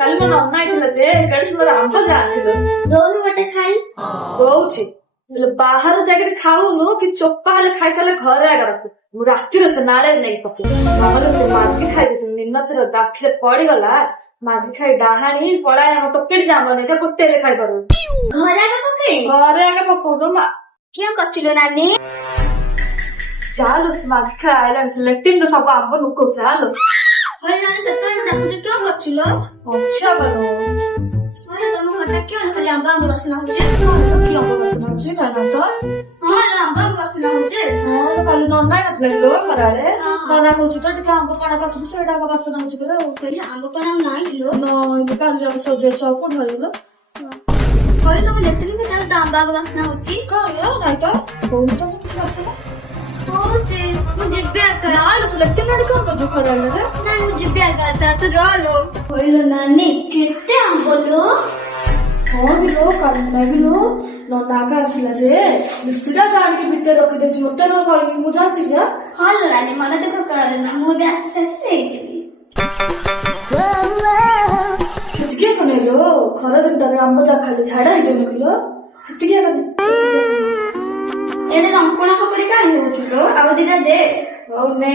କାଲି ମୋ ନନା ଆଇଥିଲା ଯେ କେଡେ ସୁନ୍ଦର ଆମ୍ବ ଜାଣିছিল ଦଉନୁ ଗୋଟେ ଖାଇ। ଦଉଛି ହେଲେ ବାହାର ଜାଗାରେ ଖାଉନୁ କି ଚୋପା ହେଲେ ଖାଇସାରିଲେ ଘରେ ଆଗ ରଖୁ। ମୁଁ ରାତିରେ ସେ ନାଳରେ ନେଇକି ପକେଇ ନହେଲେ ସେ ମାଗି ଖାଇଦେଇଥିଲି ନିନତିର ଦାଖିରେ ପଡିଗଲା। ମାଗି ଖାଇ ଡାହାଣୀ ପଳାଏ ଆମ ଟୋକେଟି ଜାମନି ଏଟା ଗୋଟେରେ ଖାଇପାରୁ ଘରେ ଆଗ ପକେଇ ଘରେ ଆଗ ପକଉନୁ ମା କିଏ କରୁଥିଲୁ ନାନୀ? ଚାଲୁ ମାଗି ଖାଇ ଆଇଲାଣି ସେ ଲେଟିନ୍ ସବୁ ଆମ୍ବ ଲୁକଉ ଚାଲୁ। ହଇ ନାନୀ ସେତେବେଳେ ଡାକୁଛ କିଏ କରୁଥିଲ? ଅଛା କର ତମ ଘରଟା କିଏ ଖାଲି ଆମ୍ବ ଆମ୍ବ ବାସନା ହଉଛି? କି ଆମ୍ବ ବାସନା ହଉଛି ଖାଇନା ତ ହଁ ଆମ୍ବ ଆମ୍ବ ବାସନା ହଉଛି। ହଁ କାଲି ନନା ନଥିଲା ଲୋ ଖରାରେ ନନା କହୁଛି ତ ଟିକେ ଆମ୍ବ ପଣା କରୁଛନ୍ତି ସେଇଟା ଆଗ ବାସନା ହଉଛି ପରା ଆଉ କହିଲି ଆମ୍ବ ପଣା ନାହିଁ ଲୋ। ନାଇଁ କାଲି ଯାକ ସଜେଇଛ ଆଉ କୋଉଠି ରହିଗଲ କହିଲି ତମ ଲେଟ୍ରିନ୍ କେତେ ତ ଆମ୍ବ ଆମ୍ବ ବାସନା ହଉଛି? କାଲି ନାଇଁ ତ କହୁନି ତ କିଛି ବାସନା ହଉଛି ମୁଁ ଯିବି ଆକା। ନାଇଁ ସେ ଲେଟିନ୍ ଆଡେ କଣ କରୁଛୁ ଖରାରେ ନାଇଁ ମୁଁ ଯିବି ଆକା ତୁ ରହଲୋ। କହିଲ ନାନୀ କେତେ ଆମ୍ବ ଲୋ? ହଁ କିଲୋ କାଲି ଲାଗିଲୁ ନନା ଆକା ଆସିଲା ଯେ ବିସ୍କୁଟା କାହିଁକି ଭିତରେ ରଖିଦେଇଛି ମତେ ନ କହିବି ମୁଁ ଜାଣିଛି କି ହଁ ଲୋ ନାନୀ ମନେ ଦେଖ କରନା ମୁଁ ବି ଆସି ସାରିଛି ନେଇଯିବି। ସେତିକି କନେଲୋ ଖରା ଦିନଟାରେ ଆମ୍ବ ଯାକ ଖାଲି ଝାଡା ହେଇଯିବ କିଲୋ ସେତିକି ଏଇଟା ରଙ୍କୁଣା ପକଡ଼ି କାହିଁ ହଉଛୁ ଲୋ ଆଉ ଦିଟା ଦେ। ହଉ ନେ